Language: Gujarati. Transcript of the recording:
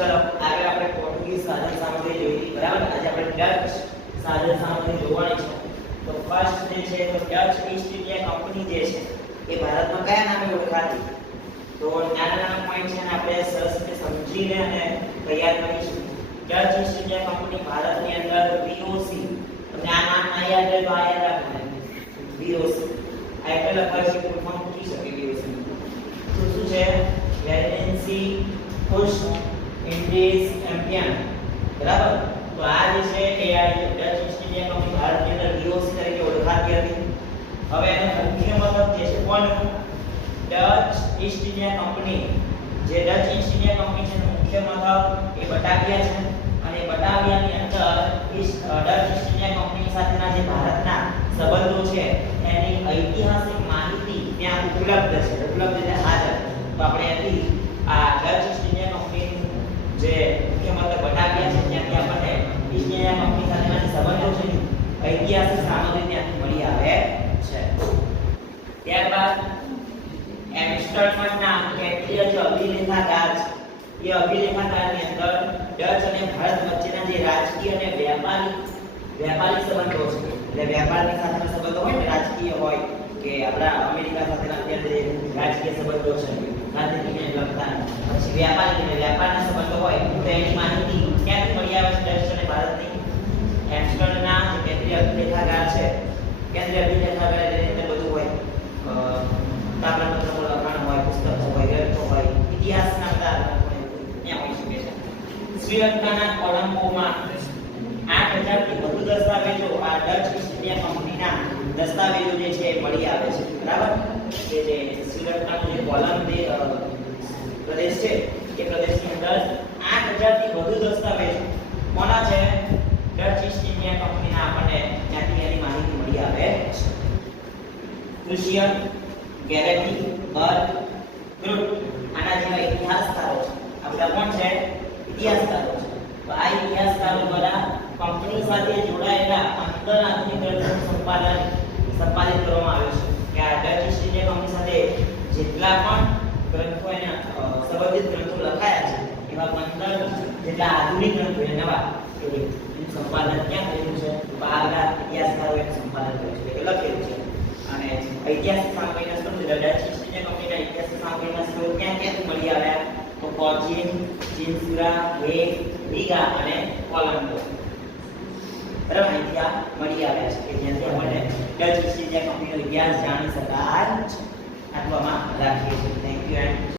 ચલો આગળ આપણે પોર્ટુગીઝ સાધન સામગ્રી જોઈ બરાબર? આજે આપણે ડચ સાધન સામગ્રી જોવાની છે. તો ફર્સ્ટ જે છે, તો ડચ ઈસ્ટ ઇન્ડિયા કંપની જે છે, એ ભારતમાં કયા નામે ઓળખાતી? તો નાના નાના પોઈન્ટ છે ને આપણે સરસ રીતે સમજીને અને તૈયાર કરીશું. ડચ ઈસ્ટ ઇન્ડિયા કંપની ભારતની અંદર વીઓસી તમને આ નામ ના યાદ હોય તો આ યાદ રાખવાનું વીઓસી આ એટલે લખાય છે ફૂલ ફોર્મ પૂછી શકે વીઓસી તો શું છે? વેલેન્સી પુશ ઇન્ડિઝ એમ્પિયન બરાબર? તો આ જે છે એ આ ડચ ઈસ્ટ ઇન્ડિયા કંપની ભારતની અંદર વીઓસી તરીકે ઓળખાતી હતી. હવે એનો મુખ્ય મતલબ જે છે કોનું ડચ ઈસ્ટ ઇન્ડિયા કંપની જે ડચ ઈસ્ટ ઇન્ડિયા કંપની છે મુખ્ય મથક એ બટાવિયા છે. અને બટાવિયાની અંદર East Dutch East India company સાથેના જે ભારતના સંબંધો છે, એની ઐતિહાસિક માહિતી ત્યાં ઉપલબ્ધ છે. ઉપલબ્ધ એટલે હાજર. તો આપણે અહીંથી આ ડચ ઈસ્ટ ઇન્ડિયા કંપનીનું જે મતલબ બટાવિયા છે ત્યાંથી આપણને ઇન્ડિયા કંપની સાથેના સંબંધો છે. ઐતિહાસિક સામગ્રી ત્યાંથી મળી આવે છે. ત્યારબાદ એમ્સ્ટર્ડમના કેન્દ્રીય જે અભિલેખાગાર છે, એ અભિલેખાગારની અંદર ડચ અને ભારત વચ્ચેના જે રાજકીય અને વેપારી વેપારી સંબંધો છે. એટલે વ્યાપારની સાથેના સંબંધો હોય ને, રાજકીય હોય કે આપણા અમેરિકા સાથેના અત્યારે રાજકીય સંબંધો છે રાજનીતિને લગતા પછી વ્યાપાર અને વ્યાપારના સંબંધો હોય તો એની માહિતી ક્યાંથી મળી આવે છે અને ભારતની એમ્સ્ટર્ડમના જે કેન્દ્રીય અભિલેખાગાર છે કેન્દ્રીય અભિલેખાગાર એટલે અંદર બધું હોય તામ્રપત્રો લખાણ હોય પુસ્તકો હોય ગ્રંથો હોય ઇતિહાસના બધા ત્યાં હોઈ શકે છે શ્રીલંકાના કોલંબોમાં આઠ હજારથી વધુ દસ્તાવેજો આ ડચ ઈસ્ટ ઇન્ડિયા કંપનીના દસ્તાવેજો જે છે એ મળી આવે છે, બરાબર? કે જે શ્રીલંકાનું જે કોલમ જે પ્રદેશ છે, એ પ્રદેશની અંદર આઠ હજારથી વધુ દસ્તાવેજો. કોના છે? ડચ ઈસ્ટ ઇન્ડિયા કંપનીના આપણને ત્યાંથી એની માહિતી મળી આવે છે. કૃષિયન ગેરેટી બર્ગ ગ્રુપ આના જેવા ઇતિહાસકારો છે. આ બધા કોણ છે? ઇતિહાસકારો છે. તો આ ઇતિહાસકારો દ્વારા કંપની સાથે જોડાયેલા આંતરરાષ્ટ્રીય આધુનિક સંપાદન સંપાદિત કરવામાં આવ્યો છે કે આ ડચ ઈસ્ટ ઇન્ડિયા કંપની સાથે જેટલા પણ ગ્રંથો એના સંબંધિત ગ્રંથો લખાયા છે, એવા પંદર જેટલા આધુનિક ગ્રંથો એ નવા એનું સંપાદન ક્યાં કર્યું છે? બહારના ઇતિહાસકારો એનું સંપાદન કર્યું છે, એટલે લખેલું છે. અને ઐતિહાસિક સામગ્રીના સ્વરૂપ ડચ ઈસ્ટ ઇન્ડિયા કંપનીના ઐતિહાસિક સામગ્રીના સ્વરૂપ ક્યાં ક્યાંથી મળી આવ્યા? તો કોચીન ચિન્સુરા હેગ રીગા અને કોલંબો. બરાબર? અહીંથી આ મળી આવ્યા છે, કે જ્યાંથી આપણને ડચ ઈસ્ટ ઇન્ડિયા કંપનીનો ઇતિહાસ જાણી શકાય છે. આટલું રાખીએ છીએ. Thank you and